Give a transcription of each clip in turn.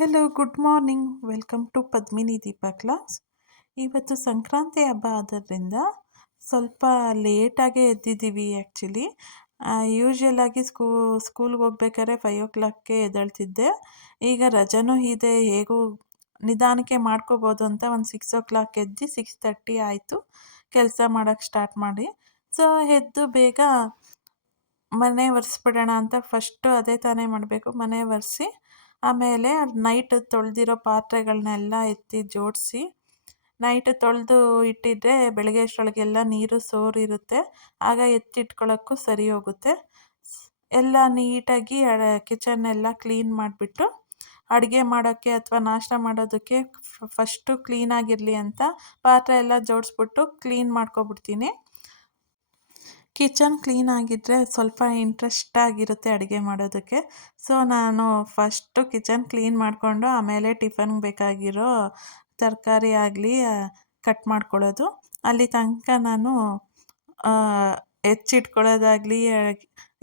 Hello good morning welcome to Padmini Deepa class. ಇವತ್ತು ಸಂಕ್ರಾಂತಿ ಹಬ್ಬ ಆದ್ದರಿಂದ ಸ್ವಲ್ಪ ಲೇಟಾಗೇ ಎದ್ದಿದ್ದೀವಿ ಆ್ಯಕ್ಚುಲಿ. ಯೂಶ್ವಲಾಗಿ ಸ್ಕೂಲ್ಗೆ ಹೋಗ್ಬೇಕಾದ್ರೆ 5 o'clockಗೆ ಎದ್ದೇಳ್ತಿದ್ದೆ. ಈಗ ರಜನೂ ಇದೆ, ಹೇಗೂ ನಿಧಾನಕ್ಕೆ ಮಾಡ್ಕೋಬೋದು ಅಂತ ಒಂದು 6 o'clock ಎದ್ದು 6:30 ಆಯಿತು ಕೆಲಸ ಮಾಡೋಕ್ಕೆ ಸ್ಟಾರ್ಟ್ ಮಾಡಿ. ಸೊ ಎದ್ದು ಬೇಗ ಮನೆ ಒರೆಸ್ಬಿಡೋಣ ಅಂತ ಫಸ್ಟು ಅದೇ ತಾನೇ ಮಾಡಬೇಕು. ಮನೆ ಒರೆಸಿ ಆಮೇಲೆ ನೈಟ್ ತೊಳೆದಿರೋ ಪಾತ್ರೆಗಳನ್ನೆಲ್ಲ ಎತ್ತಿ ಜೋಡಿಸಿ ನೈಟ್ ತೊಳೆದು ಇಟ್ಟಿದ್ದರೆ ಬೆಳಗ್ಗೆ ಅಷ್ಟರೊಳಗೆಲ್ಲ ನೀರು ಸೋರಿರುತ್ತೆ, ಆಗ ಎತ್ತಿಟ್ಕೊಳ್ಳೋಕ್ಕೂ ಸರಿ ಹೋಗುತ್ತೆ. ಎಲ್ಲ ನೀಟಾಗಿ ಕಿಚನ್ನೆಲ್ಲ ಕ್ಲೀನ್ ಮಾಡಿಬಿಟ್ಟು ಅಡುಗೆ ಮಾಡೋಕ್ಕೆ ಅಥವಾ ನಾಷ್ಟ ಮಾಡೋದಕ್ಕೆ ಫಸ್ಟು ಕ್ಲೀನಾಗಿರಲಿ ಅಂತ ಪಾತ್ರೆ ಎಲ್ಲ ಜೋಡಿಸ್ಬಿಟ್ಟು ಕ್ಲೀನ್ ಮಾಡ್ಕೊಬಿಡ್ತೀನಿ. ಕಿಚನ್ ಕ್ಲೀನಾಗಿದ್ದರೆ ಸ್ವಲ್ಪ ಇಂಟ್ರೆಸ್ಟಾಗಿರುತ್ತೆ ಅಡುಗೆ ಮಾಡೋದಕ್ಕೆ. ಸೊ ನಾನು ಫಸ್ಟು ಕಿಚನ್ ಕ್ಲೀನ್ ಮಾಡಿಕೊಂಡು ಆಮೇಲೆ ಟಿಫನ್ಗೆ ಬೇಕಾಗಿರೋ ತರಕಾರಿ ಆಗಲಿ ಕಟ್ ಮಾಡ್ಕೊಳ್ಳೋದು. ಅಲ್ಲಿ ತನಕ ನಾನು ಹೆಚ್ಚಿಟ್ಕೊಳ್ಳೋದಾಗಲಿ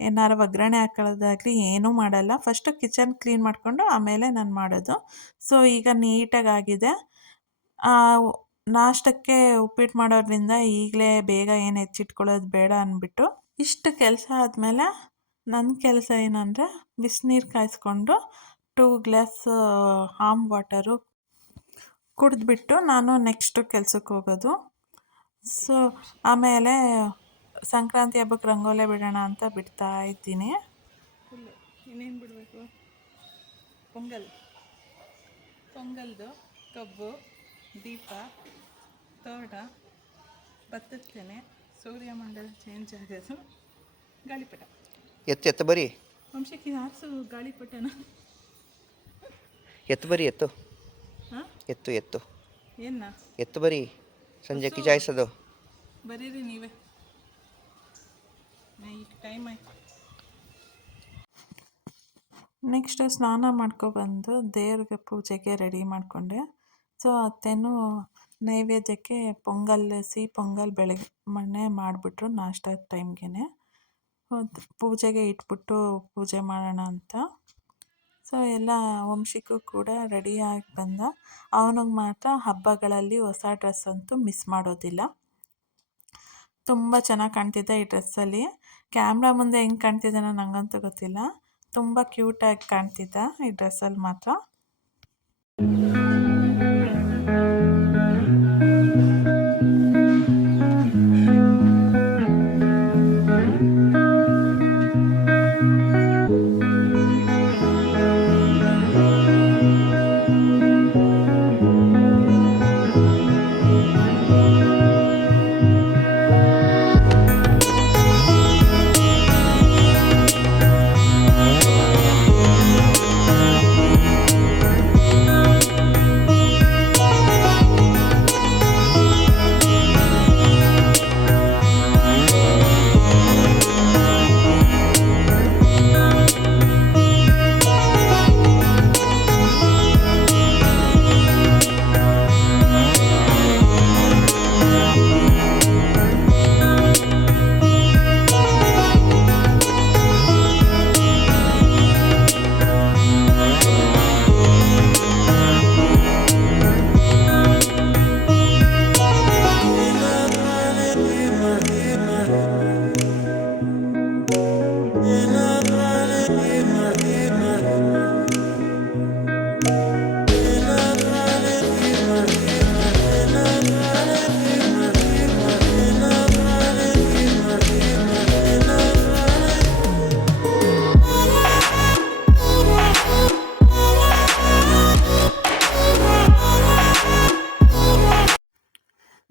ಏನಾರು ಒಗ್ಗರಣೆ ಹಾಕೊಳ್ಳೋದಾಗಲಿ ಏನೂ ಮಾಡಲ್ಲ. ಫಸ್ಟು ಕಿಚನ್ ಕ್ಲೀನ್ ಮಾಡಿಕೊಂಡು ಆಮೇಲೆ ನಾನು ಮಾಡೋದು. ಸೊ ಈಗ ನೀಟಾಗಾಗಿದೆ. ನಾಷ್ಟಕ್ಕೆ ಉಪ್ಪಿಟ್ಟು ಮಾಡೋದ್ರಿಂದ ಈಗಲೇ ಬೇಗ ಏನು ಹೆಚ್ಚಿಟ್ಕೊಳ್ಳೋದು ಬೇಡ ಅಂದ್ಬಿಟ್ಟು ಇಷ್ಟು ಕೆಲಸ ಆದಮೇಲೆ ನನ್ನ ಕೆಲಸ ಏನಂದರೆ ಬಿಸಿನೀರು ಕಾಯಿಸ್ಕೊಂಡು 2 ಗ್ಲಾಸ್ ಹಾಮ್ ವಾಟರು ಕುಡಿದ್ಬಿಟ್ಟು ನಾನು ನೆಕ್ಸ್ಟು ಕೆಲ್ಸಕ್ಕೆ ಹೋಗೋದು. ಸೊ ಆಮೇಲೆ ಸಂಕ್ರಾಂತಿ ಹಬ್ಬಕ್ಕೆ ರಂಗೋಲೆ ಬಿಡೋಣ ಅಂತ ಬಿಡ್ತಾ ಇದ್ದೀನಿ. ಇನ್ನೇನು ಬಿಡಬೇಕು? ಪೊಂಗಲ್ದು ಕಬ್ಬು, ದೀಪ, ತೋರಣ, ಭತ್ತದ ತೆನೆ, ಸೂರ್ಯಮಂಡಲ ಚೇಂಜ್ ಆಗೋದು, ಗಾಳಿಪಟ. ಎತ್ತು ಬರೀ ವಂಶಕ್ಕೆ ಹಾರಿಸು ಗಾಳಿಪಟನ. ಎತ್ತು ಬರೀ ಎತ್ತು ಹಾಂ ಎತ್ತು ಏನ ಎತ್ತು ಬರೀ ಸಂಜೆ ಕಿಚಾಯಿಸೋದು. ಬರೀರಿ ನೀವೇ, ಈಗ ಟೈಮ್ ಆಯ್ತು. ನೆಕ್ಸ್ಟ್ ಸ್ನಾನ ಮಾಡ್ಕೊಬಂದು ದೇವ್ರಿಗೆ ಪೂಜೆಗೆ ರೆಡಿ ಮಾಡಿಕೊಂಡೆ. ಸೊ ಅತ್ತೆನೂ ನೈವೇದ್ಯಕ್ಕೆ ಪೊಂಗಲ್ ಬೆಳಗ್ಗೆ ಮಣ್ಣೆ ಮಾಡಿಬಿಟ್ರು ನಾಷ್ಟ ಟೈಮ್ಗೆ. ಪೂಜೆಗೆ ಇಟ್ಬಿಟ್ಟು ಪೂಜೆ ಮಾಡೋಣ ಅಂತ. ಸೊ ಎಲ್ಲ ವಂಶಿಗೂ ಕೂಡ ರೆಡಿಯಾಗಿ ಬಂದ. ಅವನಿಗೆ ಮಾತ್ರ ಹಬ್ಬಗಳಲ್ಲಿ ಹೊಸ ಡ್ರೆಸ್ ಅಂತೂ ಮಿಸ್ ಮಾಡೋದಿಲ್ಲ. ತುಂಬ ಚೆನ್ನಾಗಿ ಕಾಣ್ತಿದ್ದ ಈ ಡ್ರೆಸ್ಸಲ್ಲಿ. ಕ್ಯಾಮ್ರಾ ಮುಂದೆ ಹೆಂಗೆ ಕಾಣ್ತಿದ್ದಾನೋ ನನಗಂತೂ ಗೊತ್ತಿಲ್ಲ, ತುಂಬ ಕ್ಯೂಟಾಗಿ ಕಾಣ್ತಿದ್ದ ಈ ಡ್ರೆಸ್ಸಲ್ಲಿ ಮಾತ್ರ.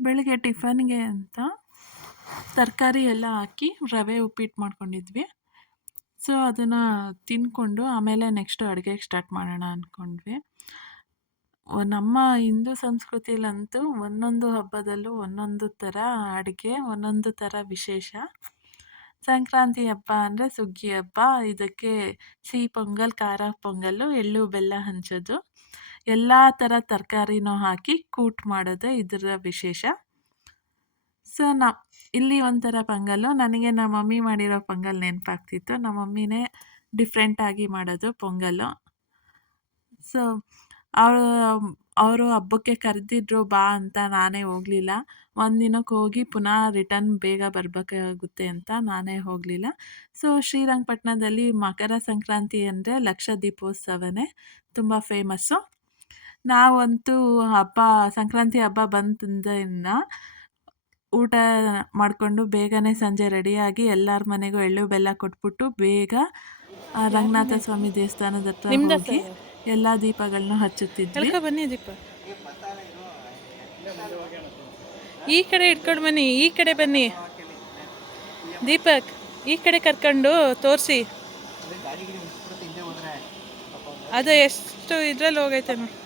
ಬೆಳಗ್ಗೆ ಟಿಫನ್ಗೆ ಅಂತ ತರಕಾರಿ ಎಲ್ಲ ಹಾಕಿ ರವೆ ಉಪ್ಪಿಟ್ಟು ಮಾಡ್ಕೊಂಡಿದ್ವಿ. ಸೊ ಅದನ್ನು ತಿಂದ್ಕೊಂಡು ಆಮೇಲೆ ನೆಕ್ಸ್ಟು ಅಡುಗೆಗೆ ಸ್ಟಾರ್ಟ್ ಮಾಡೋಣ ಅಂದ್ಕೊಂಡ್ವಿ. ನಮ್ಮ ಹಿಂದೂ ಸಂಸ್ಕೃತಿಲಂತೂ ಒಂದೊಂದು ಹಬ್ಬದಲ್ಲೂ ಒಂದೊಂದು ಥರ ಅಡುಗೆ, ಒಂದೊಂದು ಥರ ವಿಶೇಷ. ಸಂಕ್ರಾಂತಿ ಹಬ್ಬ ಅಂದರೆ ಸುಗ್ಗಿ ಹಬ್ಬ. ಇದಕ್ಕೆ ಸಿಹಿ ಪೊಂಗಲ್, ಖಾರ ಪೊಂಗಲ್ಲು, ಎಳ್ಳು ಬೆಲ್ಲ ಹಂಚೋದು, ಎಲ್ಲ ಥರ ತರಕಾರಿನೂ ಹಾಕಿ ಕೂಟ್ ಮಾಡೋದು ಇದರ ವಿಶೇಷ. ಸೊ ಇಲ್ಲಿ ಒಂಥರ ಪೊಂಗಲ್ಲು. ನನಗೆ ನಮ್ಮ ಮಮ್ಮಿ ಮಾಡಿರೋ ಪೊಂಗಲ್ ನೆನಪಾಗ್ತಿತ್ತು. ನಮ್ಮ ಮಮ್ಮಿನೇ ಡಿಫ್ರೆಂಟಾಗಿ ಮಾಡೋದು ಪೊಂಗಲ್ಲು. ಸೊ ಅವರು ಅವರು ಹಬ್ಬಕ್ಕೆ ಕರೆದಿದ್ರು ಬಾ ಅಂತ, ನಾನೇ ಹೋಗಲಿಲ್ಲ. ಒಂದು ದಿನಕ್ಕೆ ಹೋಗಿ ಪುನಃ ರಿಟರ್ನ್ ಬೇಗ ಬರಬೇಕಾಗುತ್ತೆ ಅಂತ ನಾನೇ ಹೋಗಲಿಲ್ಲ. ಸೊ ಶ್ರೀರಂಗಪಟ್ಟಣದಲ್ಲಿ ಮಕರ ಸಂಕ್ರಾಂತಿ ಅಂದರೆ ಲಕ್ಷ ದೀಪೋತ್ಸವನೇ ತುಂಬ ಫೇಮಸ್ಸು. ನಾವಂತೂ ಸಂಕ್ರಾಂತಿ ಹಬ್ಬ ಬಂದಿಂದ ಊಟ ಮಾಡಿಕೊಂಡು ಬೇಗನೆ ಸಂಜೆ ರೆಡಿಯಾಗಿ ಎಲ್ಲರ ಮನೆಗೂ ಎಳ್ಳು ಬೆಲ್ಲ ಕೊಟ್ಬಿಟ್ಟು ಬೇಗ ರಂಗನಾಥ ಸ್ವಾಮಿ ದೇವಸ್ಥಾನದ ಹತ್ರ ಹೋಗಿ ಎಲ್ಲ ದೀಪಗಳನ್ನ ಹಚ್ಚುತ್ತಿದ್ವಿ. ಬನ್ನಿ ದೀಪ, ಈ ಕಡೆ ಇಟ್ಕೊಂಡು ಬನ್ನಿ, ಈ ಕಡೆ ಬನ್ನಿ ದೀಪಕ್, ಈ ಕಡೆ ಕರ್ಕೊಂಡು ತೋರಿಸಿ. ಅದು ಎಷ್ಟು ಇದ್ರಲ್ಲಿ ಹೋಗೈತೆ ನೋಡಿ.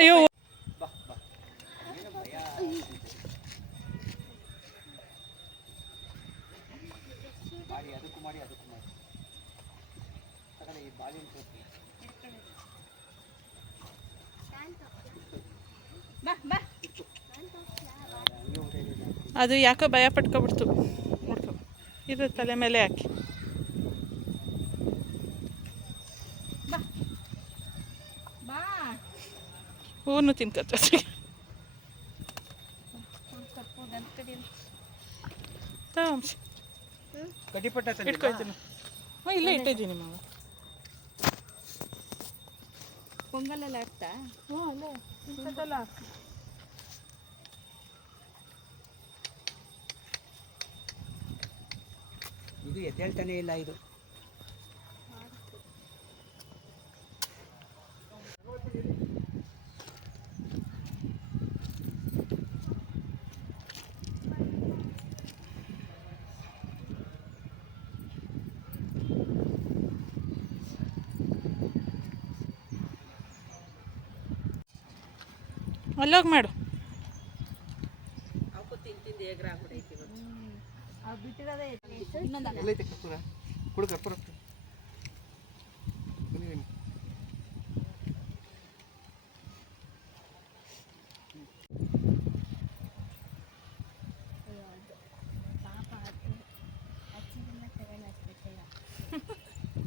ಅಯ್ಯೋ ಅದು ಯಾಕೋ ಭಯ ಪಟ್ಕೊಬಿಡ್ತು. ಇದು ತಲೆ ಮೇಲೆ ಹಾಕಿ ಹೂನು ತಿನ್ಕತ್ತ ಇಟ್ಕೊಳ್ತೀನಿ. ಇಲ್ಲೇ ಇಟ್ಟಿದ್ದೀನಿ ಮಾವ. ಪೊಂಗಲೆಲ್ಲ ಆಗ್ತಾ ಅಲ್ಲೇ ಇದು ಎದ್ದೇಳ್ತಾನೆ ಇಲ್ಲ ಇದು. ಅಲ್ಲೋಗಿ ಮಾಡು. ಎಲ್ಲೈತೆ ಕರ್ಪೂರ? ಕೊಡು ಕರ್ಪೂರ.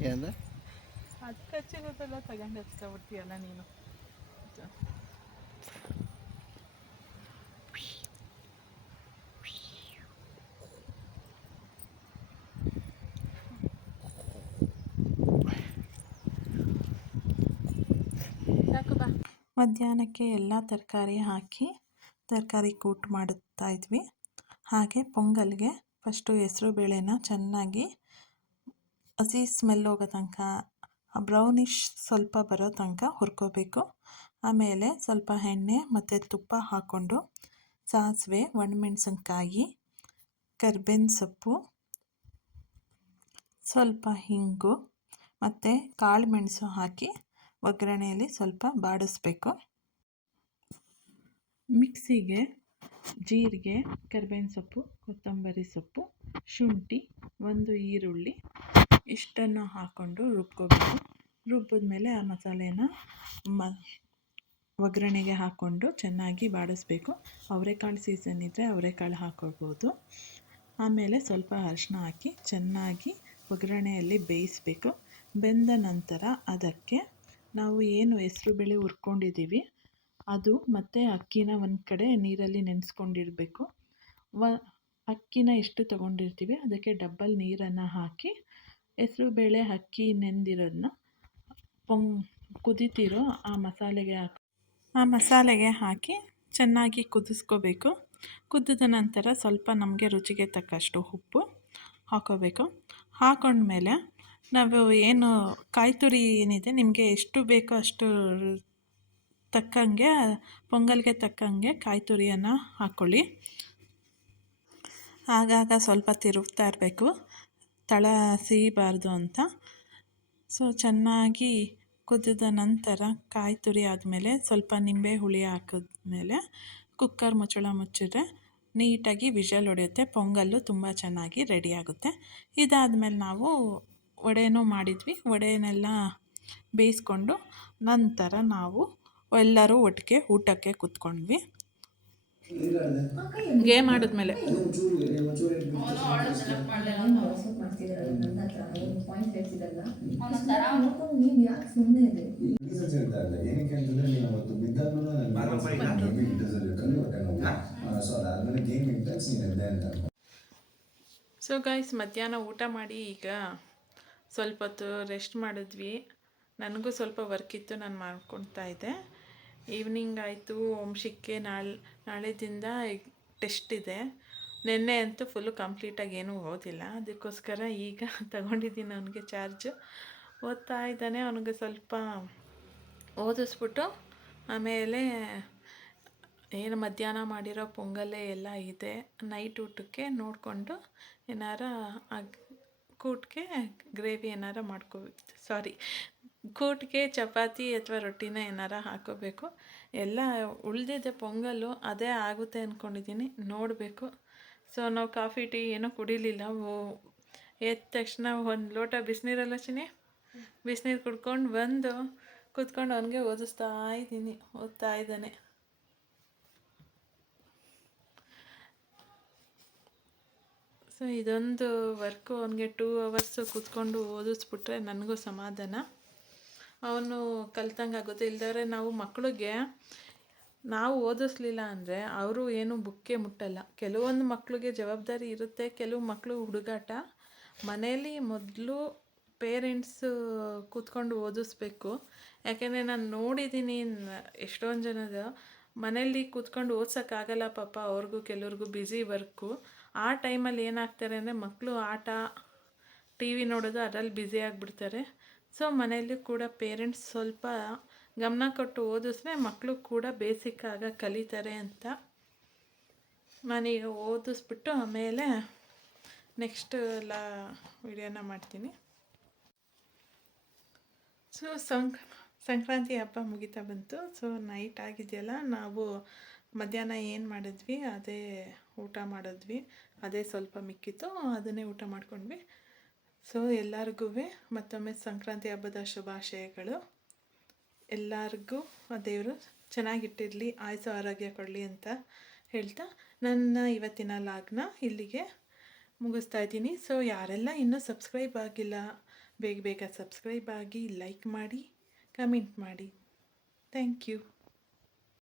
ಏನಂದ? ಅದು ಕಚ್ಚಿರೋದೆಲ್ಲ ತಗೊಂಡು ಹಚ್ಕೊಬಿಡ್ತೀಯಲ್ಲ ನೀನು. ಮಧ್ಯಾಹ್ನಕ್ಕೆ ಎಲ್ಲ ತರಕಾರಿ ಹಾಕಿ ತರಕಾರಿ ಕೂಟ್ ಮಾಡುತ್ತಾ ಇದ್ವಿ. ಹಾಗೆ ಪೊಂಗಲ್ಗೆ ಫಸ್ಟು ಹೆಸರು ಬೇಳೆನ ಚೆನ್ನಾಗಿ ಹಸಿ ಸ್ಮೆಲ್ ಹೋಗೋ ತನಕ, ಬ್ರೌನಿಷ್ ಸ್ವಲ್ಪ ಬರೋ ತನಕ ಹುರ್ಕೋಬೇಕು. ಆಮೇಲೆ ಸ್ವಲ್ಪ ಎಣ್ಣೆ ಮತ್ತು ತುಪ್ಪ ಹಾಕ್ಕೊಂಡು ಸಾಸಿವೆ, ಒಣಮೆಣಸಿನ್ಕಾಯಿ, ಕರ್ಬೇವಿನ ಸೊಪ್ಪು, ಸ್ವಲ್ಪ ಹಿಂಗು ಮತ್ತು ಕಾಳು ಮೆಣಸು ಹಾಕಿ ಒಗ್ಗರಣೆಯಲ್ಲಿ ಸ್ವಲ್ಪ ಬಾಡಿಸ್ಬೇಕು. ಮಿಕ್ಸಿಗೆ ಜೀರಿಗೆ, ಕರ್ಬೇವಿನ ಸೊಪ್ಪು, ಕೊತ್ತಂಬರಿ ಸೊಪ್ಪು, ಶುಂಠಿ, ಒಂದು ಈರುಳ್ಳಿ ಇಷ್ಟನ್ನು ಹಾಕ್ಕೊಂಡು ರುಬ್ಕೋಬೇಕು. ರುಬ್ಬಿದ್ಮೇಲೆ ಆ ಮಸಾಲೆನ ಒಗ್ಗರಣೆಗೆ ಹಾಕ್ಕೊಂಡು ಚೆನ್ನಾಗಿ ಬಾಡಿಸ್ಬೇಕು. ಅವರೆಕಾಳು ಸೀಸನ್ ಇದ್ದರೆ ಅವರೆಕಾಳು ಹಾಕ್ಕೋಬೋದು. ಆಮೇಲೆ ಸ್ವಲ್ಪ ಅರಿಶಿನ ಹಾಕಿ ಚೆನ್ನಾಗಿ ಒಗ್ಗರಣೆಯಲ್ಲಿ ಬೇಯಿಸಬೇಕು. ಬೆಂದ ನಂತರ ಅದಕ್ಕೆ ನಾವು ಏನು ಹೆಸರುಬೇಳೆ ಹುರ್ಕೊಂಡಿದ್ದೀವಿ ಅದು ಮತ್ತು ಅಕ್ಕಿನ ಒಂದು ಕಡೆ ನೀರಲ್ಲಿ ನೆನೆಸ್ಕೊಂಡಿರಬೇಕು. ಅಕ್ಕಿನ ಎಷ್ಟು ತೊಗೊಂಡಿರ್ತೀವಿ ಅದಕ್ಕೆ ಡಬ್ಬಲ್ ನೀರನ್ನು ಹಾಕಿ ಹೆಸರುಬೇಳೆ ಅಕ್ಕಿ ನೆಂದಿರೋದನ್ನ ಕುದೀತಿರೋ ಆ ಮಸಾಲೆಗೆ ಹಾಕಿ ಚೆನ್ನಾಗಿ ಕುದಿಸ್ಕೋಬೇಕು. ಕುದಿದ ನಂತರ ಸ್ವಲ್ಪ ನಮಗೆ ರುಚಿಗೆ ತಕ್ಕಷ್ಟು ಉಪ್ಪು ಹಾಕೋಬೇಕು. ಹಾಕೊಂಡ್ಮೇಲೆ ನಾವು ಏನು ಕಾಯಿ ತುರಿ ಏನಿದೆ ನಿಮಗೆ ಎಷ್ಟು ಬೇಕೋ ಅಷ್ಟು ತಕ್ಕಂಗೆ, ಪೊಂಗಲ್ಗೆ ತಕ್ಕಂಗೆ ಕಾಯಿ ತುರಿಯನ್ನು ಹಾಕ್ಕೊಳ್ಳಿ. ಆಗಾಗ ಸ್ವಲ್ಪ ತಿರುಗ್ತಾ ಇರಬೇಕು, ತಳ ಸಿಹಿಬಾರ್ದು ಅಂತ. ಸೊ ಚೆನ್ನಾಗಿ ಕುದಿದ ನಂತರ ಕಾಯಿ ತುರಿ ಆದಮೇಲೆ ಸ್ವಲ್ಪ ನಿಂಬೆ ಹುಳಿ ಹಾಕಿದ್ಮೇಲೆ ಕುಕ್ಕರ್ ಮುಚ್ಚಳ ಮುಚ್ಚಿದ್ರೆ ನೀಟಾಗಿ ವಿಷಲ್ ಹೊಡೆಯುತ್ತೆ. ಪೊಂಗಲ್ಲು ತುಂಬ ಚೆನ್ನಾಗಿ ರೆಡಿಯಾಗುತ್ತೆ. ಇದಾದಮೇಲೆ ನಾವು ವಡೆನೂ ಮಾಡಿದ್ವಿ. ವಡೆನೆಲ್ಲ ಬೇಯಿಸ್ಕೊಂಡು ನಂತರ ನಾವು ಎಲ್ಲರೂ ಒಟ್ಟಿಗೆ ಊಟಕ್ಕೆ ಕೂತ್ಕೊಂಡ್ವಿ. ಗೇಮ್ ಆಡಿದ್ಮೇಲೆ ಸೊ ಗೈಸ್, ಮಧ್ಯಾಹ್ನ ಊಟ ಮಾಡಿ ಈಗ ಸ್ವಲ್ಪ ಹೊತ್ತು ರೆಸ್ಟ್ ಮಾಡಿದ್ವಿ. ನನಗೂ ಸ್ವಲ್ಪ ವರ್ಕ್ ಇತ್ತು, ನಾನು ಮಾಡ್ಕೊಳ್ತಾ ಇದ್ದೆ. ಈವ್ನಿಂಗ್ ಆಯಿತು. ವಂಶಿಕ್ಕೆ ನಾಳೆದಿಂದ ಟೆಸ್ಟ್ ಇದೆ. ನಿನ್ನೆ ಅಂತೂ ಫುಲ್ಲು ಕಂಪ್ಲೀಟಾಗಿ ಏನೂ ಓದಿಲ್ಲ, ಅದಕ್ಕೋಸ್ಕರ ಈಗ ತಗೊಂಡಿದ್ದೀನಿ ಅವನಿಗೆ ಚಾರ್ಜು. ಓದ್ತಾ ಇದ್ದಾನೆ. ಅವನಿಗೆ ಸ್ವಲ್ಪ ಓದಿಸ್ಬಿಟ್ಟು ಆಮೇಲೆ ಏನು ಮಧ್ಯಾಹ್ನ ಮಾಡಿರೋ ಪೊಂಗಲ್ಲೇ ಎಲ್ಲ ಇದೆ, ನೈಟ್ ಊಟಕ್ಕೆ ನೋಡಿಕೊಂಡು ಏನಾರ ಕೂಟ್ಗೆ ಗ್ರೇವಿ ಏನಾರ ಕೂಟ್ಗೆ ಚಪಾತಿ ಅಥವಾ ರೊಟ್ಟಿನ ಏನಾರ ಹಾಕೋಬೇಕು. ಎಲ್ಲ ಉಳಿದಿದೆ ಪೊಂಗಲ್ಲು, ಅದೇ ಆಗುತ್ತೆ ಅಂದ್ಕೊಂಡಿದ್ದೀನಿ, ನೋಡಬೇಕು. ಸೊ ನಾವು ಕಾಫಿ ಟೀ ಏನೂ ಕುಡಿಲಿಲ್ಲ. ಎದ್ದ ತಕ್ಷಣ ಒಂದು ಲೋಟ ಬಿಸಿನೀರಲ್ಲ ಚಿನಿ, ಬಿಸಿನೀರು ಕುಡ್ಕೊಂಡು ಬಂದು ಕೂತ್ಕೊಂಡು ಅವನಿಗೆ ಓದಿಸ್ತಾ ಇದ್ದೀನಿ. ಓದ್ತಾ ಇದ್ದಾನೆ. ಸೊ ಇದೊಂದು ವರ್ಕು ಅವನಿಗೆ 2 ಅವರ್ಸು ಕೂತ್ಕೊಂಡು ಓದಿಸ್ಬಿಟ್ರೆ ನನಗೂ ಸಮಾಧಾನ. ಅವನು ಕಲ್ತಂಗೆ ಆಗುತ್ತೆ. ಇಲ್ದರೆ ನಾವು ಮಕ್ಕಳಿಗೆ ನಾವು ಓದಿಸ್ಲಿಲ್ಲ ಅಂದರೆ ಅವರು ಏನು ಬುಕ್ಕೇ ಮುಟ್ಟಲ್ಲ. ಕೆಲವೊಂದು ಮಕ್ಕಳಿಗೆ ಜವಾಬ್ದಾರಿ ಇರುತ್ತೆ, ಕೆಲವು ಮಕ್ಕಳು ಹುಡುಗಾಟ. ಮನೇಲಿ ಮೊದಲು ಪೇರೆಂಟ್ಸು ಕೂತ್ಕೊಂಡು ಓದಿಸ್ಬೇಕು. ಯಾಕೆಂದರೆ ನಾನು ನೋಡಿದ್ದೀನಿ ಎಷ್ಟೊಂದು ಜನದ ಮನೇಲಿ ಕೂತ್ಕೊಂಡು ಓದ್ಸೋಕ್ಕಾಗಲ್ಲ ಪಾಪ. ಅವ್ರಿಗೂ ಕೆಲವ್ರಿಗೂ ಬ್ಯುಸಿ ವರ್ಕು. ಆ ಟೈಮಲ್ಲಿ ಏನಾಗ್ತಾರೆ ಅಂದರೆ ಮಕ್ಕಳು ಆಟ, ಟಿ ವಿ ನೋಡೋದು ಅದರಲ್ಲಿ ಬ್ಯುಸಿ ಆಗಿಬಿಡ್ತಾರೆ. ಸೊ ಮನೆಯಲ್ಲಿ ಕೂಡ ಪೇರೆಂಟ್ಸ್ ಸ್ವಲ್ಪ ಗಮನ ಕೊಟ್ಟು ಓದಿಸ್ರೆ ಮಕ್ಕಳು ಕೂಡ ಬೇಸಿಕ್ ಆಗ ಕಲಿತಾರೆ ಅಂತ ನಾನೀಗ ಓದಿಸ್ಬಿಟ್ಟು ಆಮೇಲೆ ನೆಕ್ಸ್ಟ್ ಎಲ್ಲ ವಿಡಿಯೋನ ಮಾಡ್ತೀನಿ. ಸೊ ಸಂಕ್ರಾಂತಿ ಹಬ್ಬ ಮುಗಿತಾ ಬಂತು. ಸೊ ನೈಟ್ ಆಗಿದೆಯಲ್ಲ, ನಾವು ಮಧ್ಯಾಹ್ನ ಏನು ಮಾಡಿದ್ವಿ ಅದೇ ಊಟ ಮಾಡಿದ್ವಿ. ಅದೇ ಸ್ವಲ್ಪ ಮಿಕ್ಕಿತ್ತು, ಅದನ್ನೇ ಊಟ ಮಾಡ್ಕೊಂಡ್ವಿ. ಸೊ ಎಲ್ಲರಿಗೂ ಮತ್ತೊಮ್ಮೆ ಸಂಕ್ರಾಂತಿ ಹಬ್ಬದ ಶುಭಾಶಯಗಳು. ಎಲ್ಲರಿಗೂ ದೇವರು ಚೆನ್ನಾಗಿಟ್ಟಿರಲಿ, ಆಯುಸ್ಸು ಆರೋಗ್ಯ ಕೊಡಲಿ ಅಂತ ಹೇಳ್ತಾ ನನ್ನ ಇವತ್ತಿನ ಲಾಗ್ನ ಇಲ್ಲಿಗೆ ಮುಗಿಸ್ತಾ ಇದ್ದೀನಿ. ಸೊ ಯಾರೆಲ್ಲ ಇನ್ನೂ ಸಬ್ಸ್ಕ್ರೈಬ್ ಆಗಿಲ್ಲ, ಬೇಗ ಬೇಗ ಸಬ್ಸ್ಕ್ರೈಬ್ ಆಗಿ, ಲೈಕ್ ಮಾಡಿ, ಕಮೆಂಟ್ ಮಾಡಿ. Thank you.